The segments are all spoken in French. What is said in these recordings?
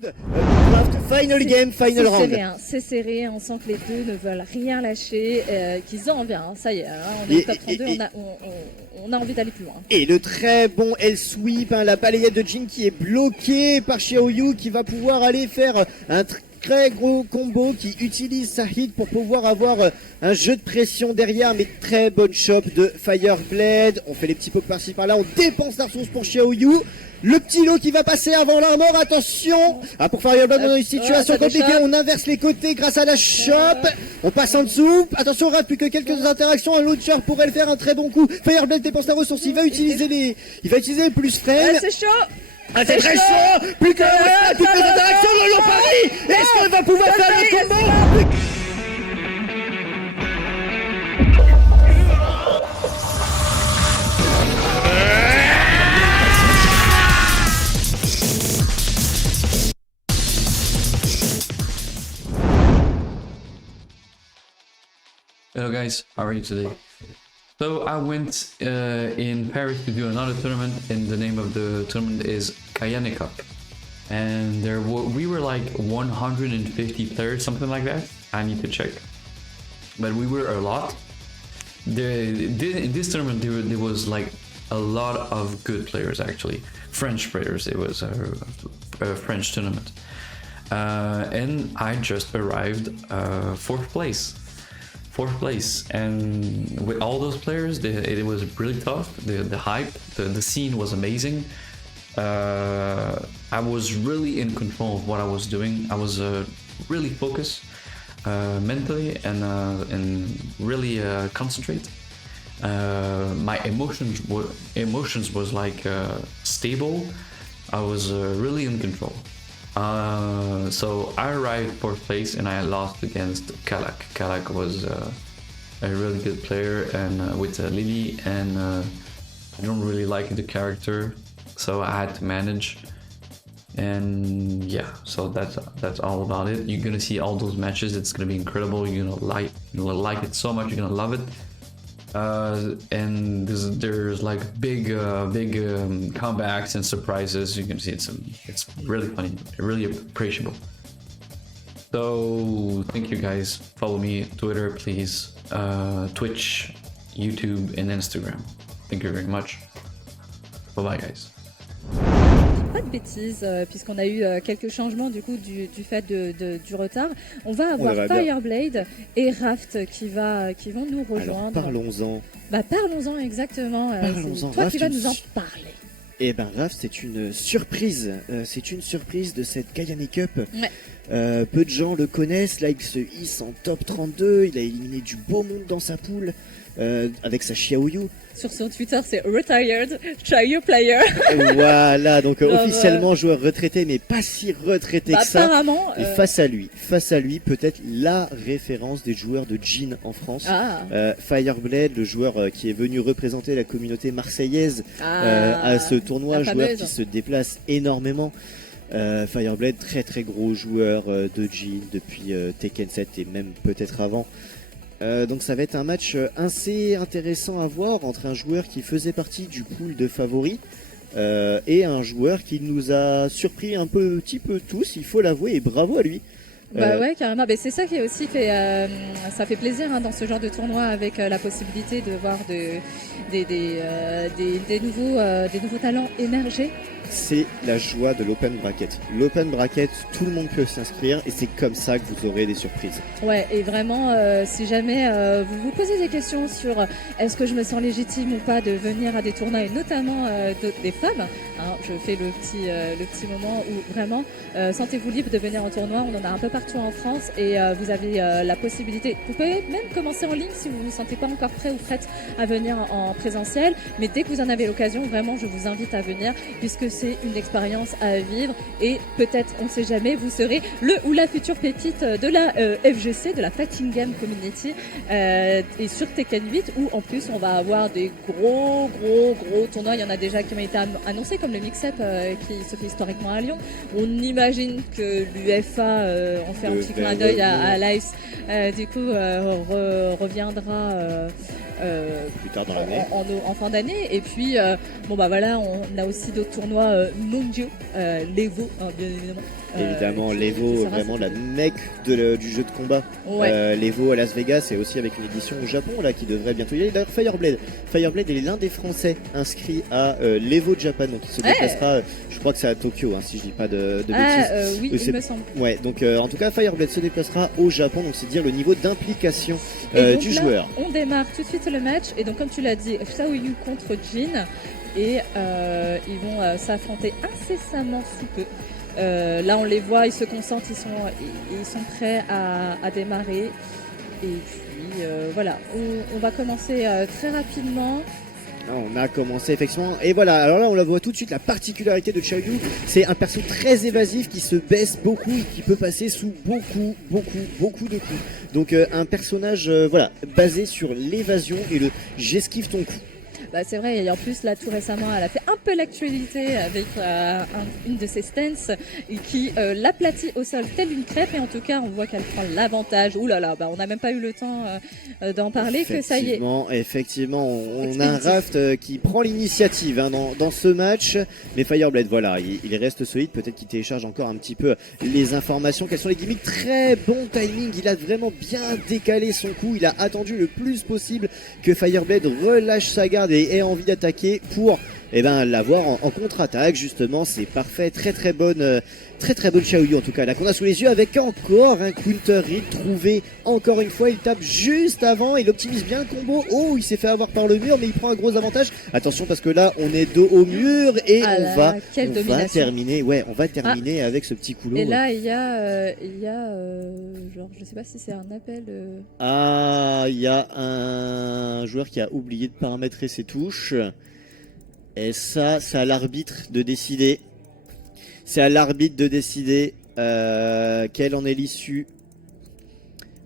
round, draft, final game, final round. Serré, hein, c'est serré, on sent que les deux ne veulent rien lâcher, qu'ils ont envie, hein, ça y est, hein, on est au top 32, on a envie d'aller plus loin. Et le très bon L-sweep, hein, la balayette de Jin qui est bloquée par Xiaoyu qui va pouvoir aller faire un très gros combo qui utilise sa hit pour pouvoir avoir un jeu de pression derrière, mais très bonne shop de Fireblade. On fait les petits pokes par-ci par-là, on dépense la ressource pour Xiaoyu. Le petit lot qui va passer avant la mort, attention. Pour Fireblade dans une situation compliquée, on inverse les côtés grâce à la shop. On passe en dessous, attention, rate plus que quelques interactions, un launcher pourrait le faire un très bon coup. Fireblade dépense la ressource, il va utiliser les plus frame. C'est chaud. C'est très chaud. Plus que toutes les interactions, le long Paris. Est-ce qu'elle va pouvoir faire le combo? Hello guys, how are you today? So I went in Paris to do another tournament, and the name of the tournament is Kayane Cup. And we were like 150 players, something like that. I need to check. But we were a lot. In this tournament there was like a lot of good players actually. French players, it was a French tournament. And I just arrived fourth place, and with all those players it was really tough. The hype, the scene was amazing. I was really in control of what I was doing. I was really focused mentally and really concentrate. My emotions was like stable. I was really in control. So I arrived fourth place and I lost against Kalak. Kalak was a really good player, and with Lily, and I don't really like the character, so I had to manage. And yeah, so that's all about it. You're gonna see all those matches. It's gonna be incredible. You're gonna like it so much. You're gonna love it. And there's like big comebacks and surprises. You can see it's really funny, really appreciable. So thank you guys. Follow me Twitter, please, Twitch, YouTube, and Instagram. Thank you very much. Bye bye guys. Pas de bêtises, puisqu'on a eu quelques changements du coup du fait du retard. On va avoir Fireblade et Raft qui vont nous rejoindre. Alors, parlons-en. Parlons-en exactement. Parlons-en. Toi Raft, qui vas nous en parler. Eh ben Raft, c'est une surprise. C'est une surprise de cette Kayane Cup. Ouais. Peu de gens le connaissent. Là, il se hisse en top 32. Il a éliminé du beau monde dans sa poule avec sa Xiaoyu. Sur son Twitter, c'est Retired Xiaoyu Player. Voilà, donc officiellement joueur retraité, mais pas si retraité que ça. Apparemment. Et face à lui, peut-être la référence des joueurs de Jin en France. Fireblade, le joueur qui est venu représenter la communauté marseillaise à ce tournoi, joueur qui se déplace énormément. Fireblade, très très gros joueur de Jin depuis Tekken 7 et même peut-être avant. Donc ça va être un match assez intéressant à voir entre un joueur qui faisait partie du pool de favoris et un joueur qui nous a surpris un petit peu tous, il faut l'avouer, et bravo à lui. Ouais, carrément. C'est ça qui aussi fait, ça fait plaisir dans ce genre de tournoi, avec la possibilité de voir des nouveaux talents émerger. C'est la joie de l'open bracket. L'open bracket, tout le monde peut s'inscrire et c'est comme ça que vous aurez des surprises. Ouais, et vraiment, si jamais vous vous posez des questions sur est-ce que je me sens légitime ou pas de venir à des tournois, et notamment des femmes, je fais le petit moment où vraiment sentez-vous libre de venir en tournoi. On en a un peu partout en France, et vous avez la possibilité. Vous pouvez même commencer en ligne si vous ne vous sentez pas encore prêt ou prête à venir en présentiel, mais dès que vous en avez l'occasion, vraiment je vous invite à venir, puisque c'est une expérience à vivre, et peut-être, on ne sait jamais, vous serez le ou la future pépite de la FGC, de la Fighting Game Community, et sur Tekken 8, où en plus on va avoir des gros tournois. Il y en a déjà qui ont été annoncés, comme le Mix-Up qui se fait historiquement à Lyon. On imagine que l'UFA, on fait un petit clin d'œil à Lice, du coup reviendra plus tard dans l'année, en fin d'année. Et puis voilà, on a aussi d'autres tournois mondiaux, l'Evo, bien évidemment, Évidemment, qui l'Evo, sera vraiment cette la année. mecque du jeu de combat. Ouais. L'Evo à Las Vegas et aussi avec une édition au Japon là qui devrait bientôt y aller. D'ailleurs, Fireblade est l'un des Français inscrits à l'Evo de Japan, donc il se déplacera. Je crois que c'est à Tokyo, hein, si je dis pas de bêtises. Oui, il me semble. Ouais, donc en tout cas, Fireblade se déplacera au Japon, donc c'est dire le niveau d'implication Et donc du là, joueur. on démarre tout de suite le match et donc comme tu l'as dit, Xiaoyu contre Jin et ils vont s'affronter incessamment sous peu. Là on les voit, ils se concentrent, ils sont prêts à démarrer et puis voilà, on va commencer très rapidement. On a commencé effectivement et voilà, alors là on la voit tout de suite, la particularité de Xiaoyu, c'est un perso très évasif qui se baisse beaucoup et qui peut passer sous beaucoup de coups. Donc un personnage voilà, basé sur l'évasion et le j'esquive ton coup. Bah, c'est vrai, et en plus là tout récemment elle a fait un peu l'actualité avec une de ses stances qui l'aplatit au sol telle une crêpe et en tout cas on voit qu'elle prend l'avantage. Ouh là là, bah, on n'a même pas eu le temps d'en parler que ça y est. Effectivement, on a un Raft qui prend l'initiative hein, dans ce match, mais Fireblade voilà, il reste solide, peut-être qu'il télécharge encore un petit peu les informations, quels sont les gimmicks, très bon timing, il a vraiment bien décalé son coup, il a attendu le plus possible que Fireblade relâche sa garde et ait envie d'attaquer pour l'avoir en contre-attaque. Justement, c'est parfait, très bonne Xiaoyu en tout cas là qu'on a sous les yeux, avec encore un counter hit trouvé encore une fois. Il tape juste avant, il optimise bien le combo. Oh, il s'est fait avoir par le mur mais il prend un gros avantage. Attention parce que là on est dos au mur et on va terminer avec ce petit couloir. Et là il y a genre je sais pas si c'est un appel il y a un joueur qui a oublié de paramétrer ses touches. Et ça, c'est à l'arbitre de décider. C'est à l'arbitre de décider quelle en est l'issue.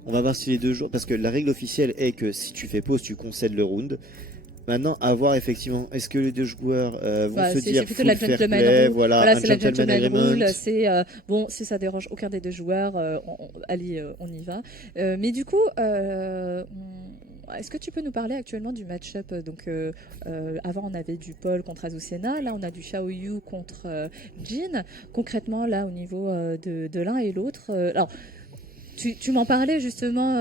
On va voir si les deux joueurs... Parce que la règle officielle est que si tu fais pause, tu concèdes le round. Maintenant, à voir effectivement, est-ce que les deux joueurs vont se dire c'est plutôt la gentleman play, rule. voilà, C'est la gentleman rule. agreement. C'est bon, si ça dérange aucun des deux joueurs, allez, on y va. Mais du coup, est-ce que tu peux nous parler actuellement du match-up? Donc, avant, on avait du Paul contre Azucena. Là, on a du Xiaoyu contre Jin. Concrètement, là, au niveau de l'un et l'autre. Alors, tu m'en parlais justement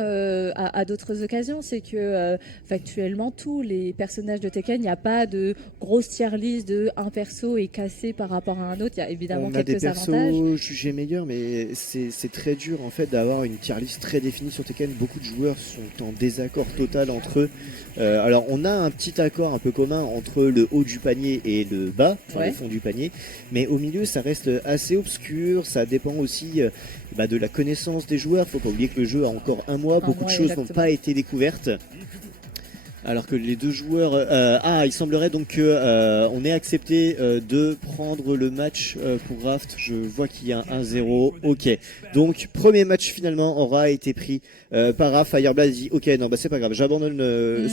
à d'autres occasions, c'est que factuellement tous les personnages de Tekken, il n'y a pas de grosse tier list de un perso est cassé par rapport à un autre. Il y a évidemment quelques avantages. On a des persos jugés meilleurs, mais c'est très dur en fait d'avoir une tier list très définie sur Tekken. Beaucoup de joueurs sont en désaccord total entre eux. Alors on a un petit accord un peu commun entre le haut du panier et le bas, le fond du panier, mais au milieu ça reste assez obscur. Ça dépend aussi de la connaissance des joueurs. Faut pas oublier que le jeu a encore un mois, beaucoup de choses n'ont pas été découvertes. Alors que les deux joueurs... il semblerait donc qu'on ait accepté de prendre le match pour Raft. Je vois qu'il y a un 1-0. Ok. Donc, premier match finalement aura été pris par Raft. Fireblade dit ok, non, c'est pas grave. J'abandonne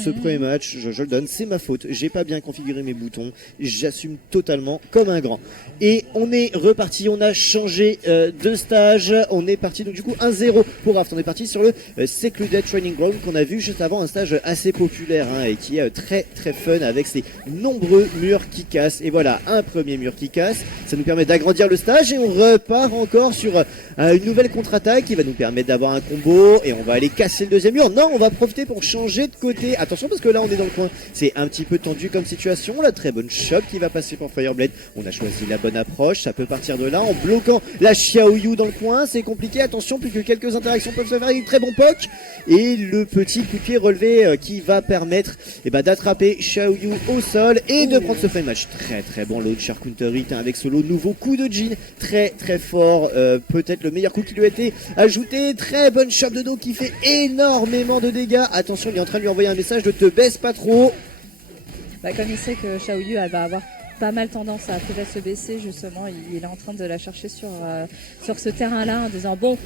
ce premier match. Je le donne. C'est ma faute. J'ai pas bien configuré mes boutons. J'assume totalement comme un grand. Et on est reparti. On a changé de stage. On est parti donc du coup 1-0 pour Raft. On est parti sur le Secluded Training Ground qu'on a vu juste avant, un stage assez populaire. Et qui est très fun avec ses nombreux murs qui cassent. Et voilà, un premier mur qui casse, ça nous permet d'agrandir le stage et on repart encore sur une nouvelle contre-attaque qui va nous permettre d'avoir un combo et on va aller casser le deuxième mur. Non, on va profiter pour changer de côté. Attention parce que là on est dans le coin, c'est un petit peu tendu comme situation. La très bonne shot qui va passer pour Fireblade. On a choisi la bonne approche, ça peut partir de là en bloquant la Xiaoyu dans le coin. C'est compliqué, attention, plus que quelques interactions peuvent se faire avec une très bon poke. Et le petit coup de pied relevé qui va permettre d'attraper Xiaoyu au sol et de prendre ce frame match. Très bon launcher counter hit avec ce lot nouveau coup de Jin, très fort, peut-être le meilleur coup qui lui a été ajouté. Très bonne chope de dos qui fait énormément de dégâts. Attention, il est en train de lui envoyer un message de te baisse pas trop. Comme il sait que Xiaoyu elle va avoir pas mal tendance à peut-être se baisser, justement, il est en train de la chercher sur ce terrain-là en disant bon,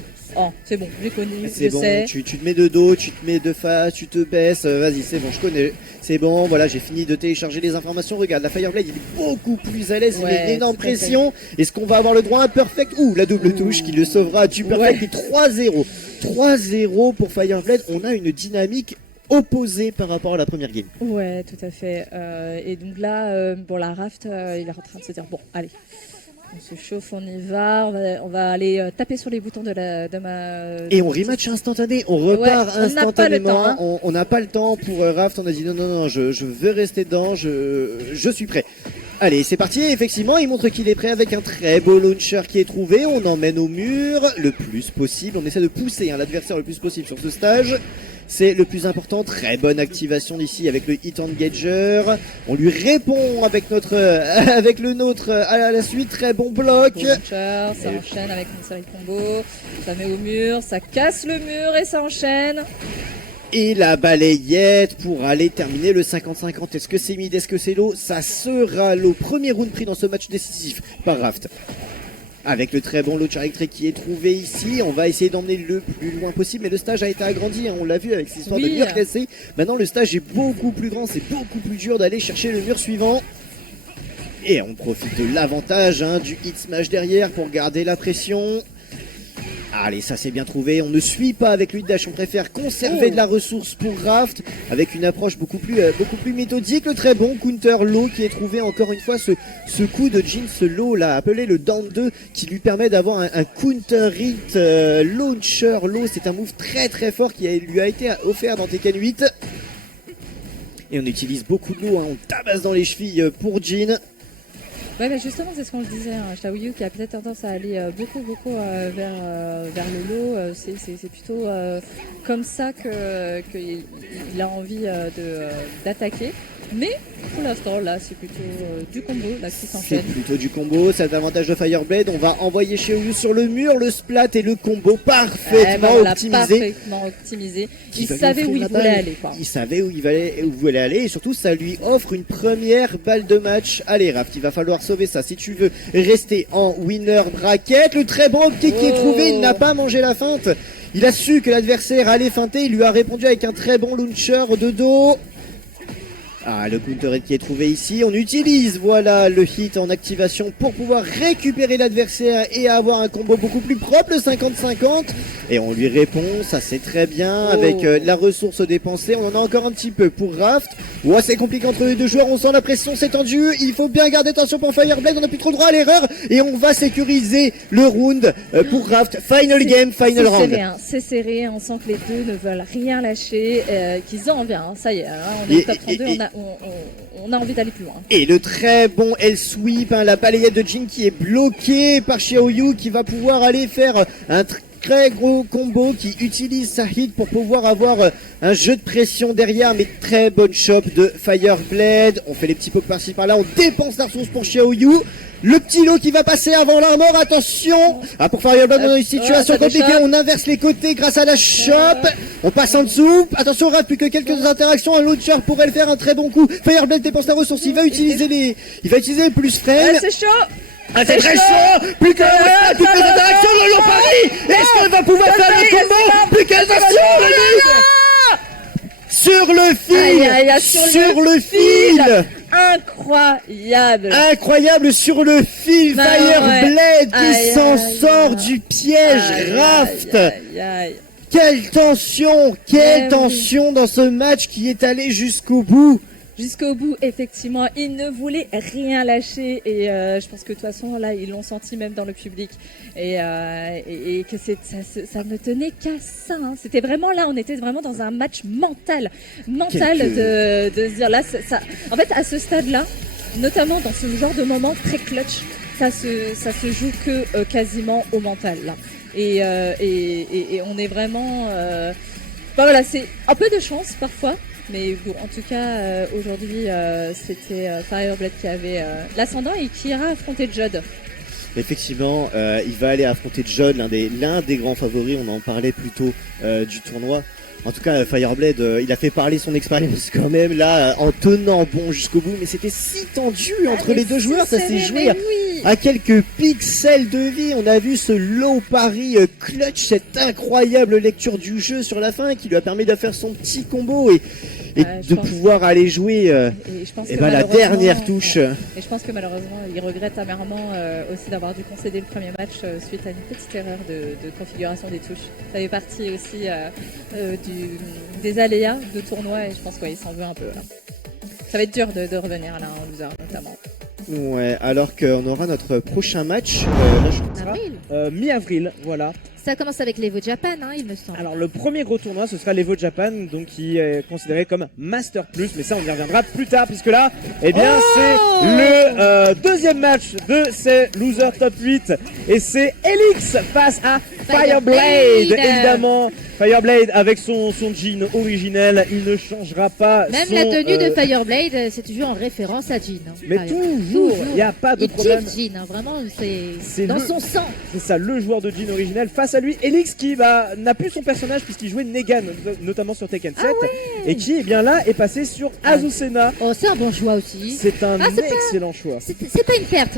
c'est bon, j'ai connu, c'est bon, sais. Tu te mets de dos, tu te mets de face, tu te baisses, vas-y, c'est bon, je connais, c'est bon, voilà, j'ai fini de télécharger les informations. Regarde, la Fireblade, il est beaucoup plus à l'aise, il met une énorme pression. Est-ce qu'on va avoir le droit à un perfect? La double touche qui le sauvera du perfect. Et 3-0 pour Fireblade. On a une dynamique opposé par rapport à la première game. Ouais, tout à fait. Et donc là, la Raft, il est en train de se dire bon, allez, On se chauffe, on y va. On va aller taper sur les boutons de ma. Et on rematch instantané, on repart Ouais, on n'a pas le temps, instantanément. hein. On n'a pas le temps pour Raft. On a dit non, je veux rester dedans, je suis prêt. Allez, c'est parti. Effectivement, il montre qu'il est prêt avec un très beau launcher qui est trouvé. On emmène au mur le plus possible. On essaie de pousser l'adversaire le plus possible sur ce stage. C'est le plus important. Très bonne activation d'ici avec le hit engager. On lui répond avec avec le nôtre à la suite. Très bon bloc. Launcher, ça enchaîne avec une série de combos. Ça met au mur, ça casse le mur et ça enchaîne. Et la balayette pour aller terminer le 50-50. Est-ce que c'est mid, est-ce que c'est low? Ça sera le premier round pris dans ce match décisif par Raft. Avec le très bon launcher électrique qui est trouvé ici, on va essayer d'emmener le plus loin possible, mais le stage a été agrandi, on l'a vu avec cette histoire de mur cassé. Maintenant le stage est beaucoup plus grand, c'est beaucoup plus dur d'aller chercher le mur suivant. Et on profite de l'avantage du hit smash derrière pour garder la pression. Allez, ça c'est bien trouvé, on ne suit pas avec lui de dash, on préfère conserver de la ressource pour Raft avec une approche beaucoup plus méthodique. Le très bon counter low qui est trouvé encore une fois, ce coup de Jin, ce low là appelé le down 2 qui lui permet d'avoir un counter hit launcher low. C'est un move très très fort qui lui a été offert dans Tekken 8. Et on utilise beaucoup de low, on tabasse dans les chevilles pour Jin. Ouais, mais justement, c'est ce qu'on le disait. Xiaoyu qui a peut-être tendance à aller beaucoup vers le low. C'est plutôt comme ça qu'il a envie d'attaquer. Mais pour l'instant, là, c'est plutôt du combo là, qui s'enchaîne. C'est plutôt du combo, c'est l'avantage de Fireblade. On va envoyer Xiaoyu sur le mur, le splat et le combo parfaitement optimisé. Il savait où il voulait aller, quoi. Il savait où il voulait aller et surtout, ça lui offre une première balle de match. Allez, Raft, il va falloir sauver ça si tu veux rester en winner bracket. Le très bon optique qui est trouvé, il n'a pas mangé la feinte. Il a su que l'adversaire allait feinter, il lui a répondu avec un très bon launcher de dos. Ah, le counter qui est trouvé ici. On utilise, voilà, le hit en activation pour pouvoir récupérer l'adversaire et avoir un combo beaucoup plus propre, le 50-50. Et on lui répond, ça c'est très bien, avec la ressource dépensée. On en a encore un petit peu pour Raft. Ouais, c'est compliqué entre les deux joueurs, on sent la pression, c'est tendu. Il faut bien garder attention pour Fireblade, on n'a plus trop le droit à l'erreur. Et on va sécuriser le round pour Raft. Final game, final round. C'est serré, on sent que les deux ne veulent rien lâcher, qu'ils ont envie, ça y est, on est au top 32, on a envie d'aller plus loin. Et le très bon L-sweep, la balayette de Jin qui est bloquée par Xiaoyu qui va pouvoir aller faire un très gros combo qui utilise sa hit pour pouvoir avoir un jeu de pression derrière, mais très bonne shot de Fireblade. On fait les petits pops par-ci par-là, on dépense la ressource pour Xiaoyu. Le petit lot qui va passer avant la mort, attention. Pour Fireblade dans une situation compliquée, on inverse les côtés grâce à la chope. On passe en dessous, attention Raft, plus que quelques interactions, un launcher pourrait le faire un très bon coup. Fireblade dépense la ressource, il va utiliser les plus frame. C'est chaud. C'est très chaud. Plus que interactions, le long Paris. Est-ce qu'elle va pouvoir faire le combo? Plus qu'elle va sur le fil, sur le fil. Incroyable sur le fil. Fireblade qui s'en sort du piège. Raft. Quelle tension dans ce match qui est allé jusqu'au bout. Jusqu'au bout, effectivement, il ne voulait rien lâcher et je pense que de toute façon là ils l'ont senti même dans le public et que ça ne tenait qu'à ça. C'était vraiment là, on était vraiment dans un match mental de se dire là, en fait à ce stade-là, notamment dans ce genre de moment très clutch, ça se joue que quasiment au mental là. Et on est vraiment, voilà, c'est un peu de chance parfois. Mais bon, en tout cas, aujourd'hui, c'était Fireblade qui avait l'ascendant et qui ira affronter Judd. Effectivement, il va aller affronter Judd, l'un des grands favoris, on en parlait plus tôt du tournoi. En tout cas, Fireblade, il a fait parler son expérience quand même, là, en tenant bon jusqu'au bout. Mais c'était si tendu entre les deux joueurs, ça s'est joué à quelques pixels de vie. On a vu ce low pari clutch, cette incroyable lecture du jeu sur la fin qui lui a permis de faire son petit combo et de pouvoir aller jouer la dernière touche. Et je pense que malheureusement, il regrette amèrement aussi d'avoir dû concéder le premier match suite à une petite erreur de configuration des touches. Ça fait partie aussi des aléas de tournoi et je pense qu'il s'en veut un peu. Là. Ça va être dur de revenir là en loser notamment. Ouais, alors qu'on aura notre prochain match. Là, je- Avril. Mi-avril, voilà. Ça commence avec l'Evo Japan, hein, il me semble. Alors le premier gros tournoi, ce sera l'Evo Japan, donc qui est considéré comme Master Plus, mais ça on y reviendra plus tard, puisque là, eh bien c'est le deuxième match de ces Loser Top 8, et c'est Elix face à Fireblade, évidemment. Fireblade avec son jean originel, il ne changera pas. Même son, la tenue de Fireblade, c'est toujours en référence à Jean. Hein. Mais toujours, il n'y a pas de il problème. kiffe Jean, hein, vraiment, c'est C'est dans le- son sang. C'est ça, le joueur de jean originel. Face à lui, Elix qui n'a plus son personnage puisqu'il jouait Negan, notamment sur Tekken 7, et qui est bien là est passé sur Azucena. Oh, c'est un bon choix aussi. C'est un c'est pas- excellent choix. C'est pas une perte.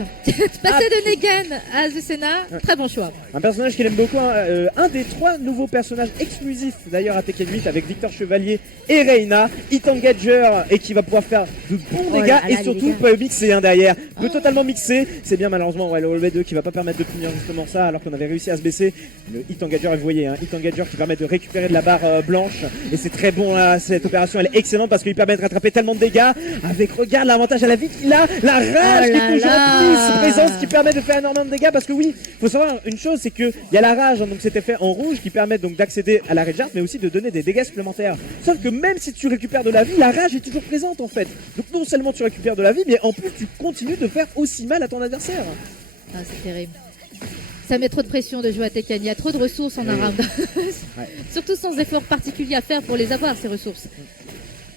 Passer de Negan à Azucena, très bon choix. Un personnage qu'il aime beaucoup, un des 3 nouveaux personnages exclusifs d'ailleurs à Tekken 8 avec Victor Chevalier et Reina, Hit Engager, et qui va pouvoir faire de bons Oh dégâts là là, et les surtout dégâts. peut mixer un derrière. Peut Oh. totalement mixer, c'est bien malheureusement ouais, le All 2 qui va pas permettre de punir justement ça alors qu'on avait réussi à se baisser. Le Hit Engager, vous voyez, Hit Engager qui permet de récupérer de la barre blanche et c'est très bon là, cette opération elle est excellente parce qu'il permet de rattraper tellement de dégâts avec, regarde l'avantage à la vie qu'il a, la rage Oh qui là est toujours là. plus présente qui permet de faire énormément de dégâts parce que oui, faut savoir une chose, c'est que il y a la rage, hein, donc cet effet en rouge qui permet donc d'accéder à la rage art mais aussi de donner des dégâts supplémentaires. Sauf que même si tu récupères de la vie, la rage est toujours présente en fait. Donc non seulement tu récupères de la vie, mais en plus tu continues de faire aussi mal à ton adversaire. Ah, c'est terrible. Ça met trop de pression de jouer à Tekken. Il y a trop de ressources en un round. Surtout sans effort particulier à faire pour les avoir, ces ressources.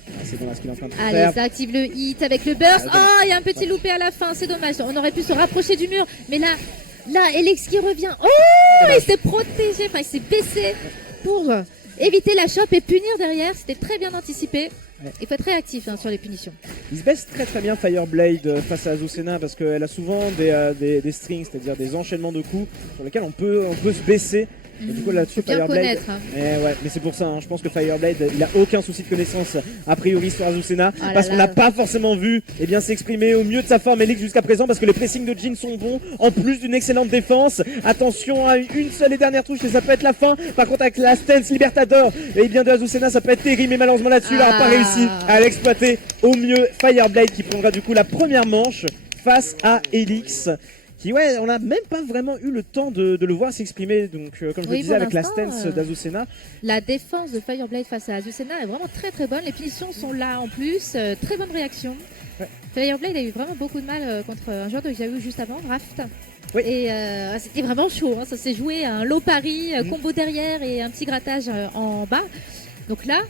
Ah, c'est bon là ce qu'il est en train de Allez, faire. ça active le hit avec le burst. Oh, il y a un petit loupé à la fin, c'est dommage. On aurait pu se rapprocher du mur. Mais là, Elix qui revient. Oh, il s'est protégé, enfin, il s'est baissé pour éviter la chope et punir derrière. C'était très bien anticipé. Il faut être réactif hein, sur les punitions. Il se baisse très très bien Fireblade face à Azucena parce qu'elle a souvent des strings, c'est-à-dire des enchaînements de coups sur lesquels on peut se baisser. Et du coup là-dessus Faut bien Fireblade, connaître, hein. mais c'est pour ça, hein, je pense que Fireblade il a aucun souci de connaissance a priori sur Azucena Ah là parce qu'on là. n'a pas forcément vu s'exprimer au mieux de sa forme Elix jusqu'à présent parce que les pressings de Jin sont bons en plus d'une excellente défense. Attention à une seule et dernière touche et ça peut être la fin. Par contre avec la stance Libertador et bien de Azucena ça peut être terrible mais malheureusement là-dessus il n'aura pas réussi à l'exploiter au mieux. Fireblade qui prendra du coup la première manche face à Elix. Qui on n'a même pas vraiment eu le temps de le voir s'exprimer, donc comme je le Oui, disais pour avec la l'instant, stance d'Azucena. La défense de Fireblade face à Azucena est vraiment très très bonne. Les punitions sont là en plus. Très bonne réaction. Ouais. Fireblade a eu vraiment beaucoup de mal contre un joueur que j'ai eu juste avant, Raft. Oui. Et c'était vraiment chaud. Hein. Ça s'est joué à un low pari, combo derrière et un petit grattage en bas. Donc là,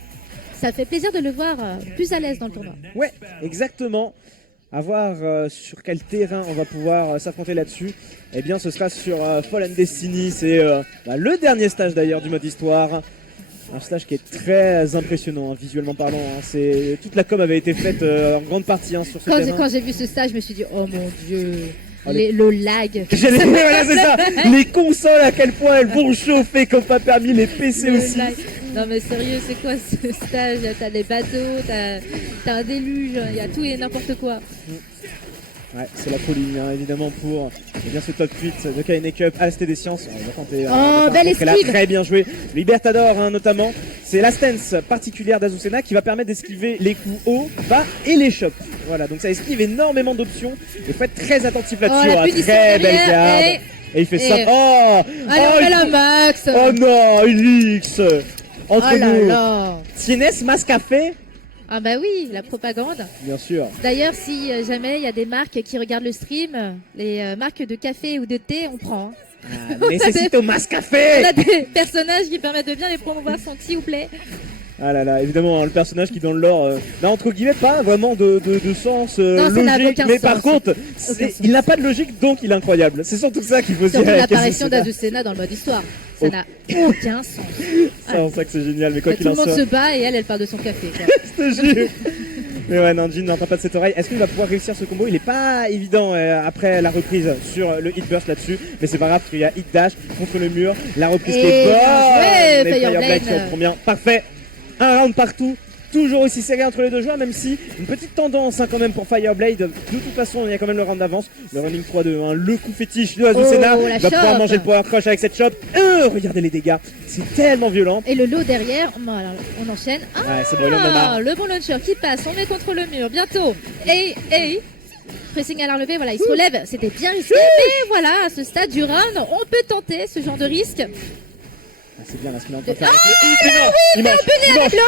ça fait plaisir de le voir plus à l'aise dans le tournoi. Ouais, exactement. À voir sur quel terrain on va pouvoir s'affronter là-dessus. Eh bien, ce sera sur Fallen Destiny. C'est le dernier stage d'ailleurs du mode histoire. Un stage qui est très impressionnant, hein, visuellement parlant. Hein. Toute la com avait été faite en grande partie sur ce terrain. Quand j'ai vu ce stage, je me suis dit, oh mon dieu, Oh, le lag. Voilà, c'est ça. Les consoles, à quel point elles vont chauffer comme pas permis, les PC Le aussi. lag. Non mais sérieux, c'est quoi ce stage? T'as des bateaux, t'as un déluge, il y a tout et n'importe quoi. Ouais, c'est la folie, hein, évidemment, pour ce top 8 de KN Cup à la Cité des Sciences. On va tenter, belle là, esquive. très bien joué. Libertador, hein, notamment. C'est la stance particulière d'Azucena qui va permettre d'esquiver les coups hauts, bas et les chops. Voilà, donc ça esquive énormément d'options. Il faut être très attentif là-dessus. la punition Très belle derrière, garde. Et il fait ça. Oh, Allez, on fait la max. oh non, Elix. Entre Oh là nous. là. Tienes más café? Ah bah oui, la propagande. Bien sûr. D'ailleurs, si jamais il y a des marques qui regardent le stream, les marques de café ou de thé, on prend. Hein. Ah, necesito más On café. a des personnages qui permettent de bien les promouvoir, s'il vous plaît. Ah là là, évidemment, hein, le personnage qui dans le lore n'a entre guillemets pas vraiment de sens Non, ça n'a logique, aucun mais sens. par contre, Aucun sens. il n'a pas de logique, donc il est incroyable. C'est surtout ça qu'il faut se Surtout dire. avec l'apparition Azucena. d'Azucena dans le mode histoire. Ça Oh. n'a aucun sens. C'est ça que c'est génial, mais quoi Tout qu'il le en monde soit, se bat et elle parle de son café. quoi. je te jure. Mais ouais, non, Jin n'entend pas de cette oreille. Est-ce qu'il va pouvoir réussir ce combo? Il est pas évident après la reprise sur le hit burst là-dessus, mais c'est pas grave parce qu'il y a hit dash contre le mur, la reprise qui est Et bonne. bien joué, Les Fireblade. qui reprend bien, parfait. Un round partout. Toujours aussi serré entre les deux joueurs, même si une petite tendance quand même pour Fireblade. De toute façon, il y a quand même le round d'avance. Le running 3-2, hein, le coup fétiche de Azucena. Oh, la Il va pouvoir chope. manger le power crush avec cette shot. Regardez les dégâts, c'est tellement violent. Et le lot derrière, bon, alors, on enchaîne. Ouais, c'est bon, il en a marre. Le bon launcher qui passe, on est contre le mur, bientôt. Et Pressing à la relevée, voilà, il se relève. C'était bien risqué, mais voilà, à ce stade du round, on peut tenter ce genre de risque. Ah, c'est bien là ce qu'il est en train de faire. Il marche, Avec le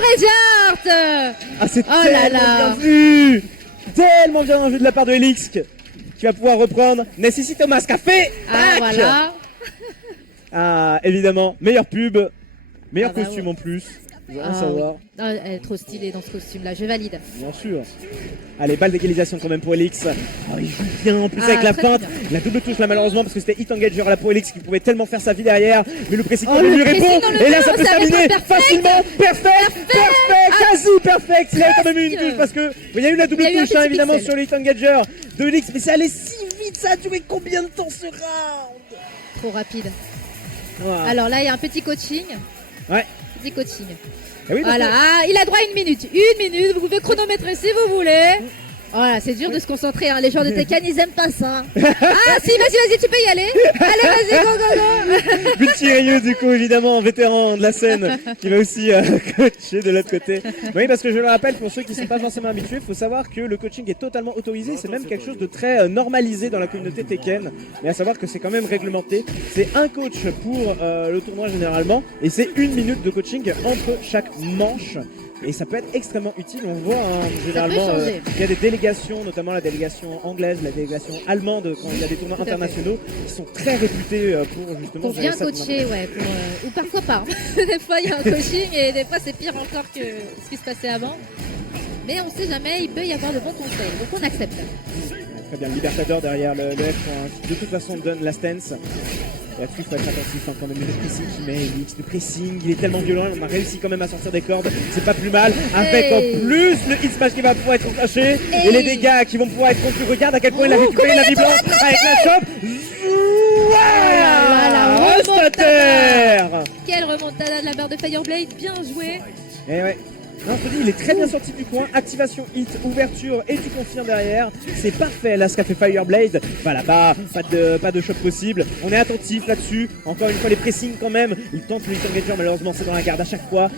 Reinhardt. Ah, c'est Oh là tellement là. bien vu. Tellement bien vu de la part de Elix qui va pouvoir reprendre. Necessite Thomas café. Ah, voilà. Ah, évidemment, meilleure pub, meilleur Ah bah costume ouais. en plus. Je veux rien Ah, savoir, oui. Ah, elle est trop stylée dans ce costume-là, je valide. bien sûr. Allez, balle d'égalisation quand même pour Elix. Oh, il joue bien en plus Ah, avec la très, feinte. très bien. La double touche là malheureusement parce que c'était hit engager là pour Elix qui pouvait tellement faire sa vie derrière. Mais le pressing Oh, lui le répond. pressing dans le Et là dos, ça peut se ça va être terminer perfect. facilement. Perfect, quasi perfect. Il y a eu quand même eu une Presque. touche parce que il y a eu la double Il y a eu un touche hein, petit évidemment pixel. sur le hit engager de Elix. Mais c'est allé si vite, ça a duré combien de temps ce round? Trop rapide. Voilà. Alors là, il y a un petit coaching. Ouais. Petit coaching. Eh oui, parce Voilà, que- ah, il a droit à une minute. Une minute, vous pouvez chronométrer si vous voulez. Voilà, c'est dur de se concentrer, hein. Les joueurs de Tekken, ils aiment pas ça. Ah, si, vas-y, tu peux y aller. Allez, vas-y, go. Multi Ryu, du coup, évidemment, un vétéran de la scène qui va aussi coacher de l'autre côté. Oui, parce que je le rappelle, pour ceux qui ne sont pas forcément habitués, il faut savoir que le coaching est totalement autorisé. C'est même quelque chose de très normalisé dans la communauté Tekken. Mais à savoir que c'est quand même réglementé. C'est un coach pour le tournoi généralement. Et c'est 1 minute de coaching entre chaque manche. Et ça peut être extrêmement utile. On voit hein, généralement changer. il y a des délégations, notamment la délégation anglaise, la délégation allemande, quand il y a des tournois Tout à fait. internationaux, qui sont très réputés pour justement Pour gérer bien ça de coacher, ouais. Ou parfois pas. Des fois, il y a un coaching et des fois, c'est pire encore que ce qui se passait avant. Mais on sait jamais, il peut y avoir de bons conseils. Donc on accepte. Très bien, le Libertador derrière le F qui de toute façon donne la stance. Et là-dessus, il faut être attentif hein, quand même. Le pressing qui met Elix, le pressing, il est tellement violent. On a réussi quand même à sortir des cordes. C'est pas plus mal. Avec Hey. en plus le hit smash qui va pouvoir être enclenché. Et les dégâts qui vont pouvoir être conclus. Regarde à quel point il a Oh, récupéré la vie blanche avec la chope. la Reste à terre. Quelle remontada de la barre de Fireblade. Bien joué. Et ouais. Non, je te dis, il est très bien sorti du coin. Activation hit, ouverture et tu confirmes derrière. C'est parfait là ce qu'a fait Fireblade. Pas là-bas, pas de choc possible. On est attentif là-dessus. Encore une fois, les pressings quand même. Il tente le hit engager, malheureusement, c'est dans la garde à chaque fois.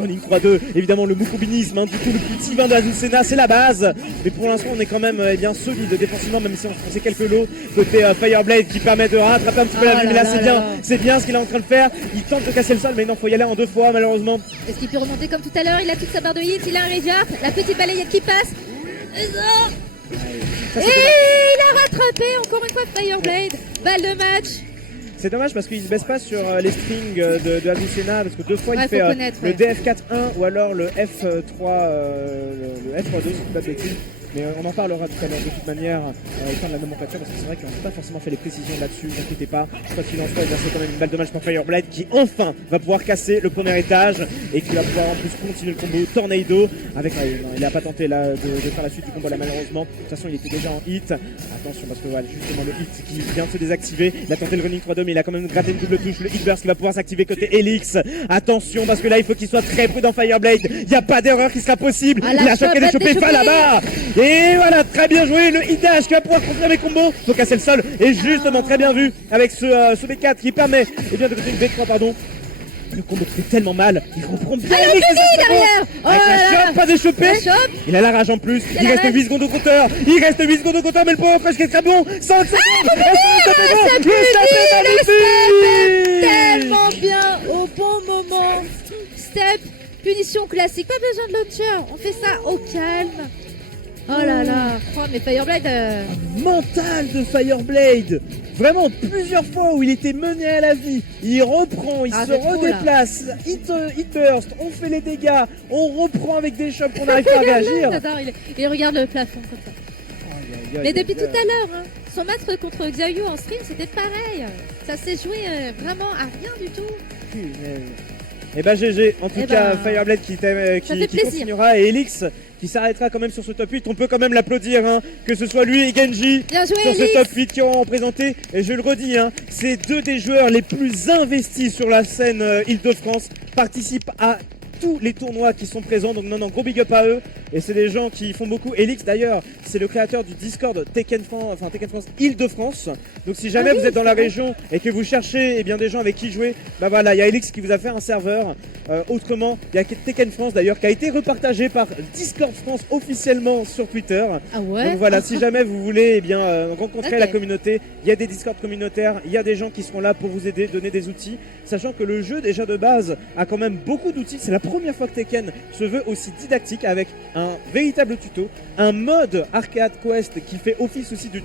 Running 3-2. Évidemment, le moukobinisme, hein, du coup, le petit 20 de Azucena, c'est la base. Mais pour l'instant, on est quand même bien solide défensivement, même si on se prend quelques lots. Côté Fireblade qui permet de rattraper un petit peu la Oh vie. Mais là là, là là. c'est bien ce qu'il est en train de faire. Il tente de casser le sol, mais non, faut y aller en 2 fois, malheureusement. Est-ce qu'il peut remonter comme tout à l'heure? Il a toute sa barre de hit, il a un Reinhardt, la petite balayette qui passe. Et Ça, c'est il a rattrapé encore une fois Fireblade. Balle de match. C'est dommage parce qu'il ne se baisse pas sur les strings de Azucena parce que 2 fois Ouais, il fait faut connaître, le ouais. DF4-1 ou alors le F3 le F3-2 si je dis pas de bêtises. Mais on en parlera tout à l'heure de toute manière au sein de la nomenclature parce que c'est vrai qu'on n'a pas forcément fait les précisions là-dessus, ne vous inquiétez pas. Quoi qu'il en soit, c'est quand même une balle de match pour Fireblade qui enfin va pouvoir casser le premier étage et qui va pouvoir en plus continuer le combo Tornado avec non, il n'a pas tenté là de faire la suite du combo là malheureusement. De toute façon il était déjà en hit. Attention parce que voilà, justement le hit qui vient de se désactiver. Il a tenté le running 3-2 mais il a quand même gratté une double touche. Le hit burst qui va pouvoir s'activer côté Elix. Attention parce que là il faut qu'il soit très prudent Fireblade. Il n'y a pas d'erreur qui sera possible. Ah, la Il a choqué chopette des chopés pas des là-bas. Et voilà, très bien joué, le hit dash qui va pouvoir confirmer combo. Faut casser le sol. Et justement très bien vu avec ce B4 qui permet de continuer le B3 pardon. Le combo qui fait tellement mal. Il reprend bien Ah, le Elix, Kenny c'est très derrière. bon. Oh Avec là la là. chope, pas d'échopper. La chope. Il a la rage en plus. Il la reste rage. 8 secondes au compteur. Il reste 8 secondes au compteur, mais le power crush qui est très bon. 5 secondes. c'est Le step est dans le Tellement bien au bon moment. Step, punition classique, pas besoin de launcher. On fait ça au calme. Oh là là. Oh, mais Fireblade. mental de Fireblade. Vraiment plusieurs fois où il était mené à la vie. Il reprend, il Ah, se c'est trop, redéplace. Hit burst, on fait les dégâts. On reprend avec des chocs qu'on n'arrive pas à réagir. J'adore, il regarde le plafond comme ça. Mais depuis tout à l'heure, hein, son match contre Xiaoyu en stream, c'était pareil. Ça s'est joué vraiment à rien du tout. Et bah GG, en tout Eh cas ben, Fireblade qui fait plaisir. continuera et Elix qui s'arrêtera quand même sur ce top 8. On peut quand même l'applaudir, hein, que ce soit lui et Genji Bien joué, sur ce Elix. top 8 qui auront présenté. Et je le redis, hein, c'est 2 des joueurs les plus investis sur la scène Île-de-France, participent à tous les tournois qui sont présents. Donc non, gros big up à eux. et c'est des gens qui font beaucoup. Elix d'ailleurs, c'est le créateur du Discord Tekken France Île-de-France. Donc si jamais vous êtes dans la région et que vous cherchez eh bien, des gens avec qui jouer, bah voilà, il y a Elix qui vous a fait un serveur. Autrement, il y a Tekken France d'ailleurs qui a été repartagé par Discord France officiellement sur Twitter. Ah ouais. Donc voilà, si jamais vous voulez eh bien, rencontrer Ok. la communauté, il y a des Discord communautaires, il y a des gens qui seront là pour vous aider, donner des outils, sachant que le jeu déjà de base a quand même beaucoup d'outils. C'est la première fois que Tekken se veut aussi didactique avec un véritable tuto, un mode arcade quest qui fait office aussi du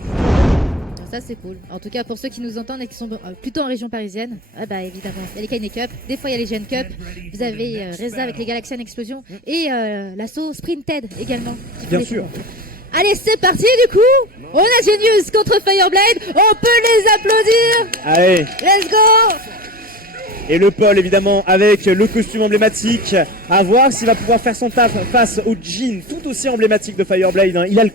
Ça c'est cool. En tout cas pour ceux qui nous entendent et qui sont plutôt en région parisienne, ah bah évidemment, il y a les Kine Cup, des fois il y a les Gen Cup, vous avez Reza avec les Galaxian Explosion et l'assaut Sprinted également. qui Bien fait sûr. Allez, c'est parti du coup. On a Genius contre Fireblade. On peut les applaudir. Allez, Let's go. et le Paul évidemment avec le costume emblématique, à voir s'il va pouvoir faire son taf face au jean tout aussi emblématique de Fireblade, hein. Il a le